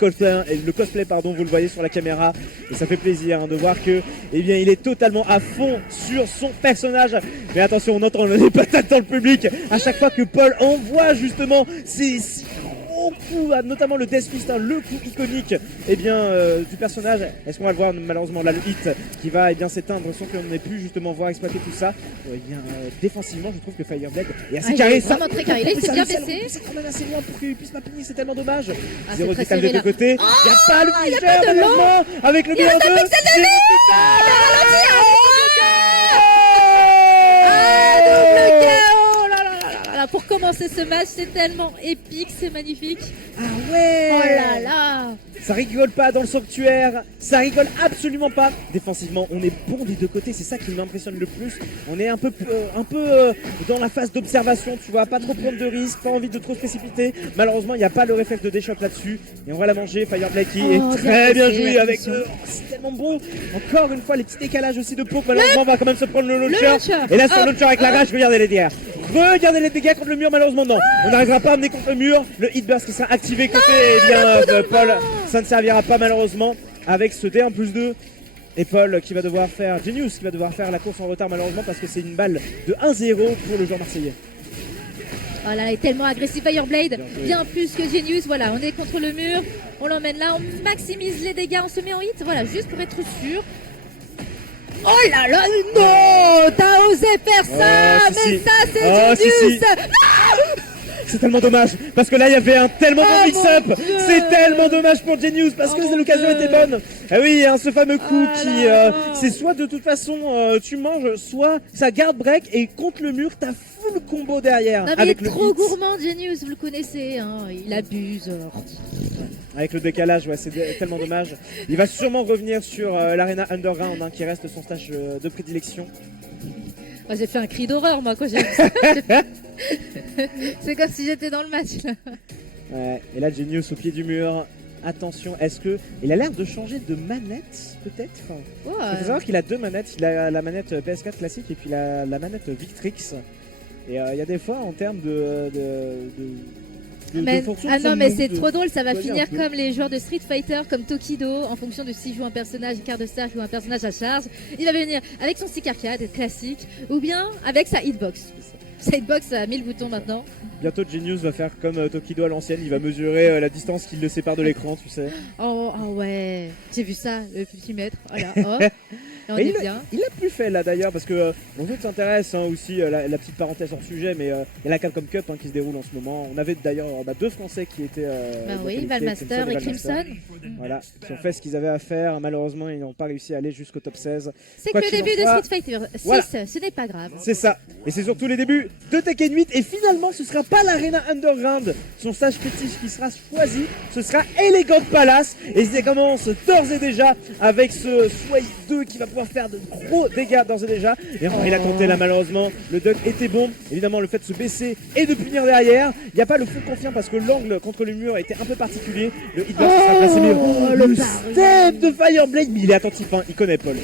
cosplay pardon, vous le voyez sur la caméra et ça fait plaisir hein, de voir que eh bien, il est totalement à fond sur son personnage. Mais attention, on entend les patates dans le public à chaque fois que Paul envoie justement ses gros coups, notamment le Death Fist, hein, le coup iconique eh bien, du personnage. Est-ce qu'on va le voir malheureusement là, le hit qui va eh bien, s'éteindre sans qu'on n'ait pu justement voir exploiter tout ça. Eh bien, défensivement, je trouve que Fireblade est assez Ah, il carré. est vraiment très carré. Là, il s'est bien baissé. C'est quand même assez loin pour qu'il puisse m'appuyer, c'est tellement dommage. Ah, Zéro c'est très décalé des serré, deux là. côtés. Il n'y a pas le il y a finisher, pas de malheureusement, avec le numéro 2. Ah, double KO. Là, là, là, là, là. Pour commencer ce match, c'est tellement épique, c'est magnifique. Ah ouais. Oh là là. Ça rigole pas dans le sanctuaire, ça rigole absolument pas. Défensivement, on est bon des deux côtés, c'est ça qui m'impressionne le plus. On est un peu dans la phase d'observation, tu vois, pas trop prendre de risques, pas envie de trop se précipiter. Malheureusement, il n'y a pas le réflexe de déchoc là-dessus. Et on va la manger, Fireblade qui Oh, est très bien bien passé, joué avec attention. c'est tellement bon. Encore une fois, les petits décalages aussi de poke. Malheureusement, on va quand même se prendre le launcher. launcher. Et là, sur le Hop, launcher avec la rage, regardez les dégâts. Regardez les dégâts contre le mur, malheureusement, non. On n'arrivera pas à amener contre le mur. Le hitburst qui sera activé côté, eh bien, Paul. Ça ne servira pas malheureusement avec ce D1+2. Et Paul qui va devoir faire, Genius qui va devoir faire la course en retard malheureusement parce que c'est une balle de 1-0 pour le joueur marseillais. Oh là là, il est tellement agressif Fireblade, Bien joué. bien plus que Genius. Voilà, on est contre le mur, on l'emmène là, on maximise les dégâts, on se met en hit, voilà, juste pour être sûr. Oh là là, non, t'as osé faire ça, Oh, si, mais si. ça c'est Oh, si, Genius. si. C'est tellement dommage parce que là il y avait un tellement bon Oh, mix-up. mon Dieu. C'est tellement dommage pour Genius parce Oh, que mon l'occasion Dieu. était bonne. Ah oui, hein, ce fameux coup Oh qui là là. c'est soit de toute façon tu manges, soit ça garde break et contre le mur t'as full combo derrière. Non mais avec il est le trop hit. gourmand Genius, vous le connaissez, hein, il abuse. Avec le décalage, ouais, c'est tellement dommage. Il va sûrement revenir sur l'Arena Underground, hein, qui reste son stage de prédilection. Oh, j'ai fait un cri d'horreur moi quand j'ai vu ça. C'est comme si j'étais dans le match là. Ouais, et là, Genius au pied du mur. Attention, est-ce que. Il a l'air de changer de manette, peut-être enfin, Oh, il faut savoir qu'il a deux manettes. Il a la manette PS4 classique et puis la manette Victrix. Et il y a des fois, en termes de Mais- fonction ah de non son mais move, c'est de- trop drôle, ça va choisir finir un peu. comme les joueurs de Street Fighter, comme Tokido, en fonction de s'il joue un personnage quart de cercle ou un personnage à charge. Il va venir avec son stick arcade classique, ou bien avec sa hitbox. Sa hitbox a 1000 boutons maintenant. Bientôt, Genius va faire comme Tokido à l'ancienne. Il va mesurer la distance qui le sépare de l'écran, tu sais. Oh, oh ouais, j'ai vu ça, le petit mètre. Voilà, hop, et on Et est bien. Il l'a plus fait là d'ailleurs parce que bon, ça s'intéresse hein, aussi la petite parenthèse hors sujet, mais il y a la Capcom Cup hein, qui se déroule en ce moment. On avait d'ailleurs deux Français qui étaient. Bah oui, qualifiés, Valmaster et Crimson. Voilà, qui ont fait ce qu'ils avaient à faire. Malheureusement, ils n'ont pas réussi à aller jusqu'au top 16. C'est Quoi que le qu'il en début de soit, Street Fighter 6, voilà. ce n'est pas grave. C'est ça. Et c'est surtout les débuts de Tekken 8. Et finalement, ce sera pas l'Arena Underground, son stage fétiche qui sera choisi. Ce sera Elegant Palace. Et ça commence d'ores et déjà avec ce Sway 2 qui va pouvoir faire de gros dégâts d'ores et déjà. Et enfin, il a compté là, malheureusement. Le duck était bon. Évidemment, le fait de se baisser et de punir derrière. Il n'y a pas le full confiant parce que l'angle contre le mur était un peu particulier. Le hitbox sera placé mieux. Le step de Fireblade. Mais il est attentif, hein. Il connaît Paul.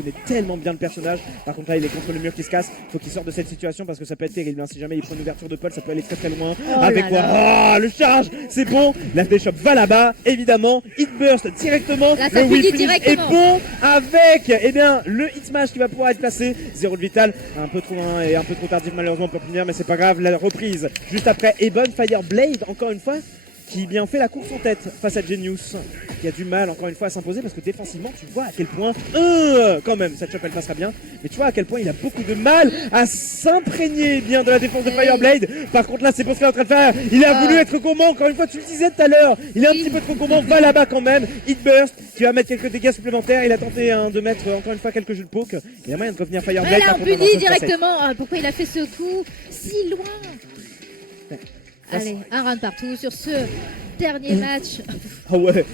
connaît tellement bien le personnage. Par contre là il est contre le mur qui se casse, faut qu'il sorte de cette situation parce que ça peut être terrible, hein. Si jamais il prend une ouverture de Paul ça peut aller très très loin. Avec là quoi là. le charge, c'est bon, la Shop va là-bas, évidemment, Hit Burst directement, Là, ça le Whip finit Finish est directement. bon avec eh bien, le Hit Smash qui va pouvoir être placé, 0 de vital, un peu trop loin et un peu trop tardif malheureusement pour finir, mais c'est pas grave, la reprise juste après, Ebon Fireblade encore une fois qui bien fait la course en tête face à Genius, qui a du mal encore une fois à s'imposer parce que défensivement tu vois à quel point quand même cette shop elle passera bien, mais tu vois à quel point il a beaucoup de mal à s'imprégner bien de la défense de Fireblade. Par contre là c'est pour ce qu'il est en train de faire, il a voulu être gourmand, encore une fois tu le disais tout à l'heure, il est un petit peu trop gourmand, va là-bas quand même, Hit Burst qui va mettre quelques dégâts supplémentaires, il a tenté de mettre encore une fois quelques jeux de poke, il y a moyen de revenir Fireblade. Ouais, là, par on contre, dans punit ce procès. directement. Pourquoi il a fait ce coup si loin? Allez, un round partout sur ce dernier match. Ah ouais,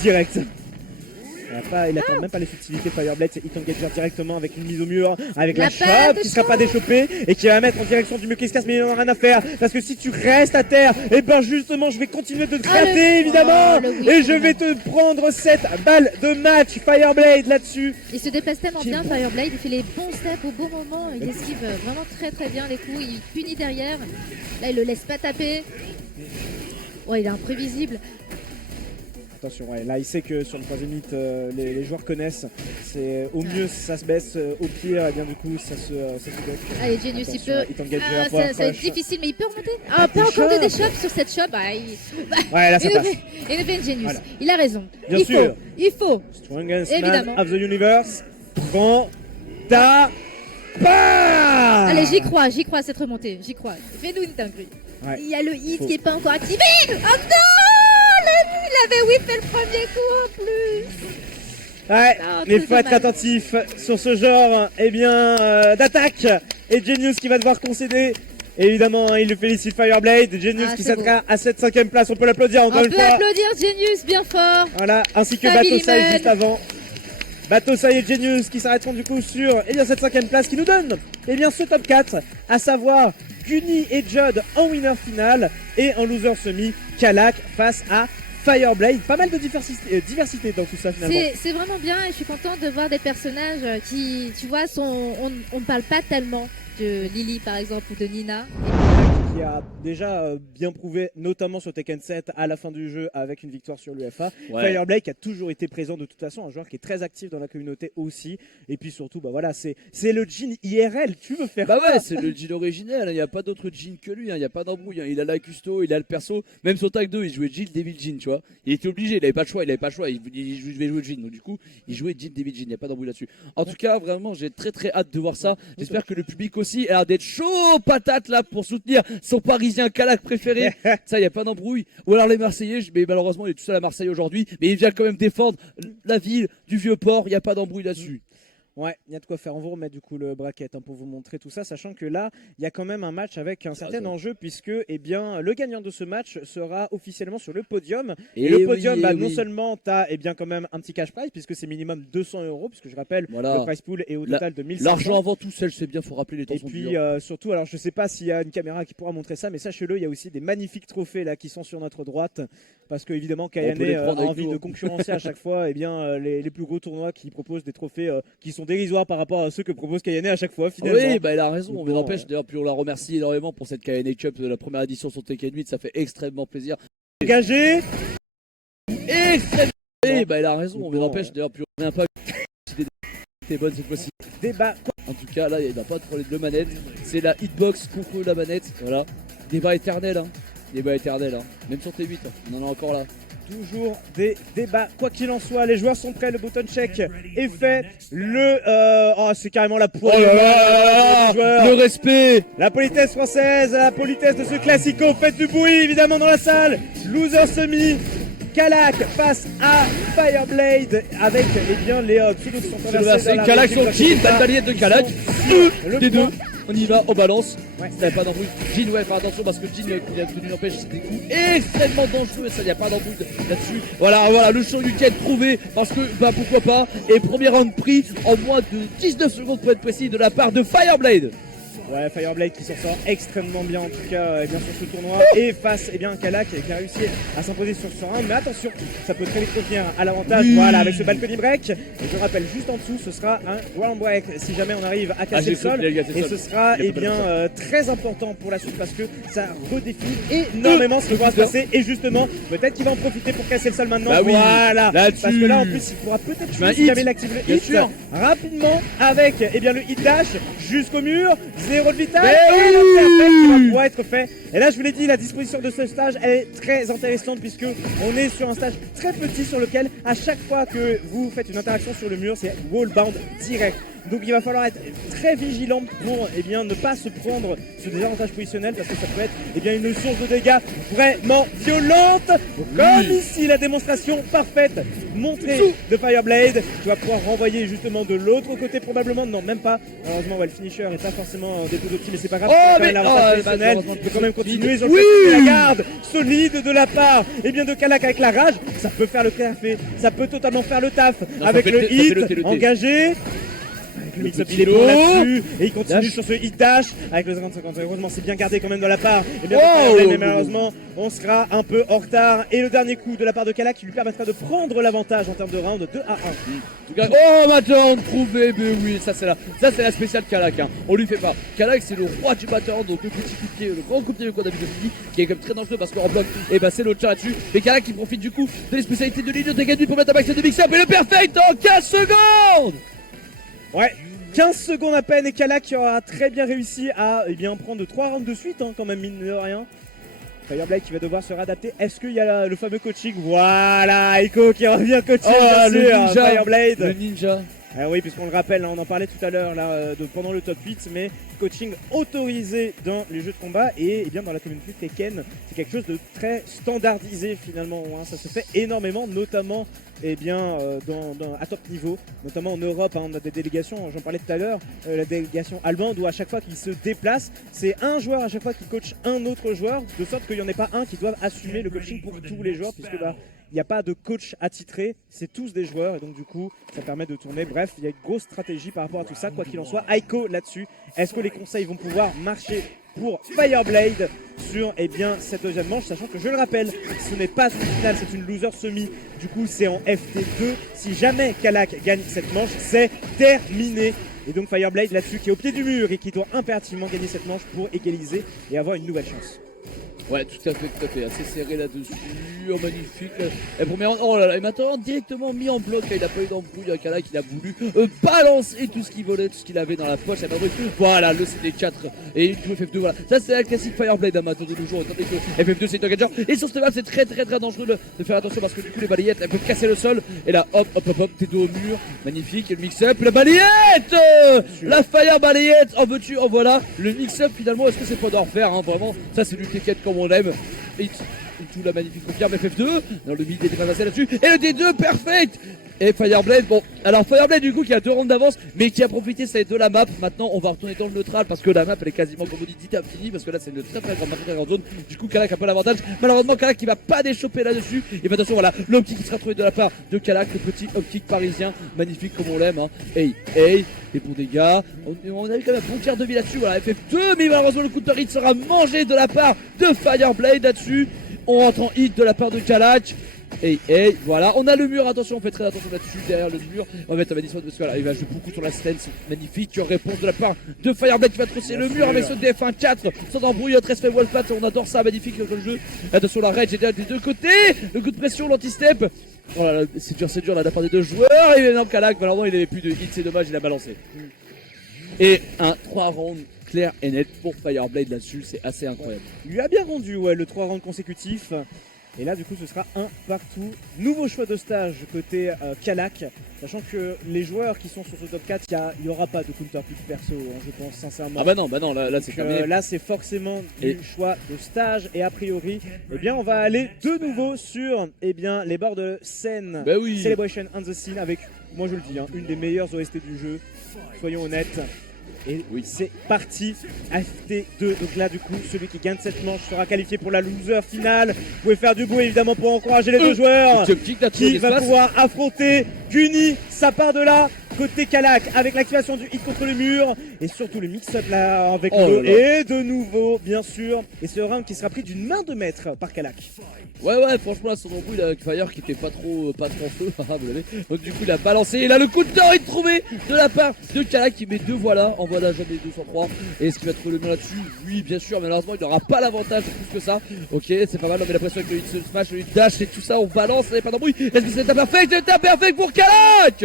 direct. Il attend même pas les subtilités Fireblade, c'est Hit Engager directement avec une mise au mur, avec la paire shop de qui sera shop. pas déchopée et qui va mettre en direction du mur qui se casse, mais il en a rien à faire parce que si tu restes à terre, et ben justement je vais continuer de te gratter évidemment le whip, et je vais te prendre cette balle de match Fireblade là-dessus. Il se déplace tellement Qui est bien, bon. Fireblade. Il fait les bons steps au bon moment. Il esquive vraiment très très bien les coups. Il punit derrière. Là, il le laisse pas taper. Ouais, il est imprévisible. Attention, ouais, là il sait que sur le troisième hit, les joueurs connaissent. C'est au mieux ça se baisse, au pire, et bien du coup ça se bloque. Allez, Genius, il Attention, peut. Hit Engager, Ah, power ça va être crush. difficile, mais il peut remonter. Ah, Pas des encore shops. des shops sur cette shop. Ouais, là ça passe. Il fait une Genius. Voilà. Il a raison. Bien il sûr. faut. Il faut. Strongest Évidemment. man of the universe. Prends ta part. Allez, j'y crois à cette remontée. J'y crois. Fais-nous une dinguerie. Ouais. Il y a le hit Faut. qui est pas encore activé. Oh non! Il avait whippé le premier coup en plus. Ouais, Ah, mais très faut être dommage. attentif sur ce genre d'attaque. Et Genius qui va devoir concéder. Évidemment, hein, il le félicite Fireblade. Genius Ah, qui c'est s'attendra à cette 5ème place. On peut l'applaudir encore On une peut fois. applaudir Genius bien fort. Voilà, ainsi que Family Batosai Man. juste avant. Batosai et Genius qui s'arrêteront du coup sur cette 5ème place qui nous donne ce top 4, à savoir Guni et Judd en winner final et en loser semi, Kalak face à Fireblade. Pas mal de diversité dans tout ça finalement. C'est vraiment bien et je suis contente de voir des personnages qui, tu vois, on ne parle pas tellement de Lily par exemple ou de Nina. Qui a déjà bien prouvé, notamment sur Tekken 7 à la fin du jeu avec une victoire sur l'UFA. Ouais. Fireblade qui a toujours été présent de toute façon, un joueur qui est très actif dans la communauté aussi. Et puis surtout, bah voilà, c'est le Jin IRL. Tu veux faire Bah quoi ouais, c'est le Jin originel, il n'y a pas d'autre Jin que lui, il n'y a pas d'embrouille, il a la custo, il a le perso, même sur Tag 2 il jouait Jin, Devil Jin, tu vois. Il était obligé, il avait pas le choix, il devait jouer Jin, donc du coup il jouait Jin, Devil Jin, il n'y a pas d'embrouille là-dessus. En tout cas, vraiment, j'ai très très hâte de voir ça, j'espère que le public aussi a l'air d'être chaud patate là pour soutenir son parisien Kalak préféré, ça il n'y a pas d'embrouille. Ou alors les Marseillais, mais malheureusement il est tout seul à Marseille aujourd'hui, mais il vient quand même défendre la ville du Vieux-Port, il n'y a pas d'embrouille là-dessus. Ouais, il y a de quoi faire. On vous remet du coup le bracket pour vous montrer tout ça, sachant que là, il y a quand même un match avec un certain enjeu, puisque le gagnant de ce match sera officiellement sur le podium. Et le podium, non seulement tu as quand même un petit cash prize, puisque c'est minimum 200 €, puisque je rappelle, le prize pool est au total de 1500. L'argent avant tout seul, c'est bien, faut rappeler les temps Et sont puis durs. surtout, alors je sais pas s'il y a une caméra qui pourra montrer ça, mais sachez-le, il y a aussi des magnifiques trophées là qui sont sur notre droite, parce que évidemment Kayane les a prendre avec envie nous. de concurrencer à chaque fois les plus gros tournois qui proposent des trophées qui sont dérisoires par rapport à ceux que propose Kayane à chaque fois finalement. Oui, bah il a raison, mais Bon, n'empêche, d'ailleurs, puis on la remercie énormément pour cette Kayane Cup de la première édition sur Tekken 8, ça fait extrêmement plaisir. Engagé. Et bah il a raison, mais Bon, n'empêche, d'ailleurs, puis on revient pas. C'était bonne cette fois-ci. Débat. En tout cas, là, il n'y a pas de problème de manette. C'est la hitbox contre la manette. Voilà. Débat éternel, hein. Débat éternel, hein. Même sur T8, hein. On en a encore là. Toujours des débats. Quoi qu'il en soit, les joueurs sont prêts. Le button check est fait. C'est carrément la poigne. Le respect. La politesse française, la politesse de ce classico. Faites du bruit évidemment dans la salle. Loser semi. Kalak face à Fireblade avec les pseudos qui sont traversés. dans la Kalak région sur Jin, de battaliette de Kalak. Le Des deux. point. On y va, on balance. Ouais. Ça n'y a pas d'embrouille. Jin, ouais, fais attention parce que Jin, il a tenu l'empêche, c'est des coups extrêmement dangereux. Ça, il n'y a pas d'embrouille là-dessus. Voilà, le Shoryuken prouvé parce que, bah, pourquoi pas. Et premier round pris en moins de 19 secondes pour être précis de la part de Fireblade. Ouais, Fireblade qui s'en sort extrêmement bien en tout cas sur ce tournoi et face Kalak qui a réussi à s'imposer sur ce round. Mais attention, ça peut très vite revenir à l'avantage. Voilà, avec ce balcony break. Et je rappelle, juste en dessous, ce sera un ground break si jamais on arrive à casser le sol. Et ce sera très important pour la suite parce que ça redéfinit énormément ce qui va se passer. Et justement, peut-être qu'il va en profiter pour casser le sol maintenant. Bah oui, voilà, là-dessus. parce que là en plus il pourra peut-être jouer si jamais il active le hit rapidement avec le hit dash jusqu'au mur, 0 de vital et le perfect qui va pouvoir être fait. Et là je vous l'ai dit, la disposition de ce stage elle est très intéressante puisque on est sur un stage très petit sur lequel à chaque fois que vous faites une interaction sur le mur c'est wallbound direct. Donc il va falloir être très vigilant pour ne pas se prendre ce désavantage positionnel parce que ça peut être une source de dégâts vraiment violente. Comme ici la démonstration parfaite montrée de Fireblade qui va pouvoir renvoyer justement de l'autre côté probablement. Non même pas. Malheureusement le finisher est pas forcément des plus optimes mais c'est pas grave. L'avantage positionnel peut quand même continuer sur la garde solide de la part de Kalak avec la rage. Ça peut faire le café, ça peut totalement faire le taf avec le hit engagé. Le mix-up il est bon là-dessus et il continue sur ce hit dash avec le 50-50. Heureusement c'est bien gardé quand même de la part mais malheureusement on sera un peu en retard et le dernier coup de la part de Kalak qui lui permettra de prendre l'avantage en termes de round 2-1. Oh maintenant prouvé, mais oui, ça c'est la spéciale Kalak, hein. On lui fait pas. Kalak c'est le roi du batteur, donc le petit coup de pied, le grand coup de pied qu'on a vu qui est quand même très dangereux parce qu'en bloc c'est l'autre chat là-dessus. Et Kalak qui profite du coup de les spécialités de l'île de Gadu pour mettre un max de mix-up et le perfect en 15 secondes. Ouais, 15 secondes à peine et Kalak qui aura très bien réussi à prendre 3 rounds de suite quand même mine de rien. Fireblade qui va devoir se réadapter. Est-ce qu'il y a le fameux coaching? Voilà, Aiko qui revient coacher le ninja, Fireblade. Le ninja. Ah oui, puisqu'on le rappelle, on en parlait tout à l'heure pendant le top 8, mais coaching autorisé dans les jeux de combat et dans la communauté Tekken, c'est quelque chose de très standardisé finalement. Ça se fait énormément, notamment à top niveau, notamment en Europe. On a des délégations, j'en parlais tout à l'heure, la délégation allemande où à chaque fois qu'ils se déplacent, c'est un joueur à chaque fois qui coach un autre joueur, de sorte qu'il n'y en ait pas un qui doit assumer le coaching pour tous les joueurs, puisque il n'y a pas de coach attitré, c'est tous des joueurs et donc du coup ça permet de tourner. Bref, il y a une grosse stratégie par rapport à tout ça, quoi qu'il en soit. Aiko là-dessus, est-ce que les conseils vont pouvoir marcher pour Fireblade sur cette deuxième manche, sachant que je le rappelle, ce n'est pas une finale, c'est une loser semi, du coup c'est en FT2. Si jamais Kalak gagne cette manche, c'est terminé. Et donc Fireblade là-dessus qui est au pied du mur et qui doit impérativement gagner cette manche pour égaliser et avoir une nouvelle chance. Ouais, tout à fait, assez serré là-dessus, oh magnifique. Et première, oh là là, et maintenant directement mis en bloc, il a pas eu d'embrouille, Kalak il a voulu balancer tout ce qu'il volait, tout ce qu'il avait dans la poche, voilà, le CD4 et tout FF2, voilà. Ça c'est la classique Fireblade maintenant de nos jours, étant donné que FF2 c'est un gadget. Et sur cette map c'est très dangereux de faire attention parce que du coup les balayettes elles peuvent casser le sol. Et là hop, t'es dos au mur, magnifique, et le mix-up, la balayette, la Fire balayette, en veux-tu, en voilà. Le mix-up finalement, est-ce que c'est pas d'en refaire, hein, vraiment, ça c'est du Tekken comme on l'aime. Et tout la magnifique confirme FF2. Dans le mid était pas passé là-dessus. Et le D2 perfect. Et Fireblade, bon, alors Fireblade du coup qui a 2 rounds d'avance, mais qui a profité ça de la map. Maintenant on va retourner dans le neutral parce que la map elle est quasiment comme on dit finie parce que là c'est une très grande zone. Du coup Kalak a pas l'avantage. Malheureusement Kalak qui va pas déchoper là-dessus. Et attention voilà, l'optique qui sera trouvé de la part de Kalak, le petit optique parisien, magnifique comme on l'aime. Hein. Hey, des bons dégâts. On a eu quand même un bon tiers de vie là-dessus. Voilà, FF2, mais malheureusement le coup de hit sera mangé de la part de Fireblade là-dessus. On rentre en hit de la part de Kalak. Et voilà, on a le mur, attention, on fait très attention là-dessus, derrière le mur. On va mettre un magnifique parce que voilà, il va jouer beaucoup sur la stance, magnifique réponse de la part de Fireblade qui va trosser le mur avec ce DF1 4 sans embrouille, 13 fait Wolfpat, on adore ça, magnifique le jeu. Attention, la rage est des deux côtés, le coup de pression, l'anti-step. Oh là là, c'est dur là, de la part des deux joueurs. Et maintenant Kalak, malheureusement, il avait plus de hit, c'est dommage, il a balancé. Et un 3 rounds clair et net pour Fireblade là-dessus, c'est assez incroyable. Il lui a bien rendu, le 3 rounds consécutifs. Et là, du coup, ce sera un partout. Nouveau choix de stage côté Kalak. Sachant que les joueurs qui sont sur ce top 4, il n'y aura pas de counterpick perso, hein, je pense sincèrement. Ah bah non, là c'est terminé. Là, c'est forcément du choix de stage. Et a priori, on va aller de nouveau sur les bords de scène. Bah oui. Celebration on the Scene avec, moi je le dis, une des meilleures OST du jeu. Soyons honnêtes. Et c'est parti, FT2. Donc là, du coup, celui qui gagne cette manche sera qualifié pour la loser finale. Vous pouvez faire du bruit évidemment pour encourager les deux joueurs qui va pouvoir affronter Guni. Ça part de là. côté Kalak avec l'activation du hit contre le mur et surtout le mix-up là avec Oh le là là. et de nouveau bien sûr et ce round qui sera pris d'une main de maître par Kalak. Ouais, franchement, là, son embrouille avec Fire qui était pas trop en feu, vous l'avez. Donc, du coup, il a balancé. Et là, le counter est trouvé de la part de Kalak qui met 2 voilà. En voilà jamais 203. Et est-ce qu'il va trouver le main là-dessus? Oui, bien sûr. Malheureusement, il n'aura pas l'avantage plus que ça. Ok, c'est pas mal. On met la pression avec le hit smash, le hit dash et tout ça. On balance. Il n'y a pas d'embrouille. Est-ce que c'est l'état perfect? L'état perfect pour Kalak!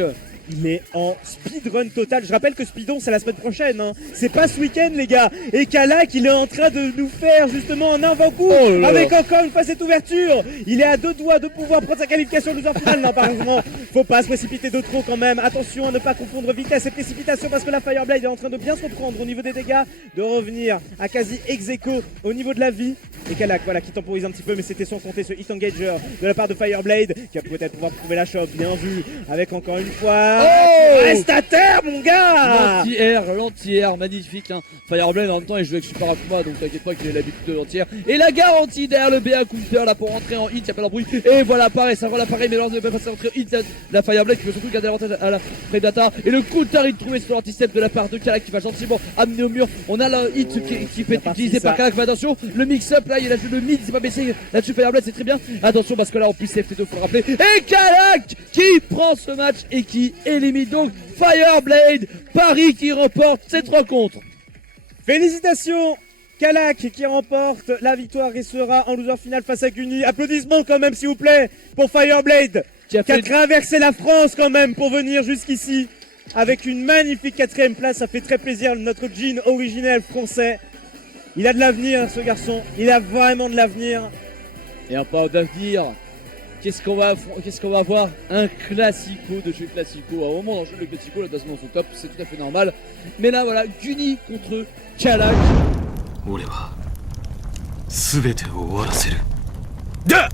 Il est en speedrun total. Je rappelle que Speedon c'est la semaine prochaine. Hein. C'est pas ce week-end les gars. Et Kalak il est en train de nous faire justement un avant-goût Oh là là. avec encore une fois cette ouverture. Il est à 2 doigts de pouvoir prendre sa qualification loser final. Non, par exemple, faut pas se précipiter de trop quand même. Attention à ne pas confondre vitesse et précipitation parce que la Fireblade est en train de bien se reprendre au niveau des dégâts, de revenir à quasi ex-aequo au niveau de la vie. Et Kalak voilà qui temporise un petit peu mais c'était sans compter ce hit engager de la part de Fireblade qui va peut-être pouvoir trouver la chope. Bien vu avec encore une fois. Oh, Reste à terre mon gars. L'anti-air, magnifique hein. Fireblade en même temps il joue avec Super Akuma donc t'inquiète pas qu'il ait l'habitude de l'anti-air. Et la garantie derrière le BA counter là pour rentrer en hit, y'a pas d'embrouille. Et voilà pareil, ça rend l'appareil mais lance de pas passer rentrer en hit la Fireblade qui veut surtout garder l'avantage à la frame data. Et le counter il trouvé sur l'anti-step de la part de Kalak qui va gentiment amener au mur. On a le hit qui peut être utilisé par Kalak, mais attention, le mix-up là, il a joué le mid, c'est pas baissé là-dessus Fireblade c'est très bien. Attention parce que là en plus CFT2 faut le rappeler. Et Kalak qui prend ce match et qui élimine donc Fireblade, Paris qui remporte cette rencontre. Félicitations Kalak qui remporte la victoire et sera en loser final face à Guni. Applaudissements quand même s'il vous plaît pour Fireblade Qui a qui a fait traversé la France quand même pour venir jusqu'ici avec une magnifique 4ème place. Ça fait très plaisir, notre Jin originel français. Il a de l'avenir ce garçon, il a vraiment de l'avenir. Et en parlant d'avenir, qu'est-ce qu'on va avoir? Un classico de chez Classico. À un moment dans le jeu, le Classico, là, dans son top, c'est tout à fait normal. Mais là, voilà, Guni contre Kalak. 俺は全てを終わらせる。だ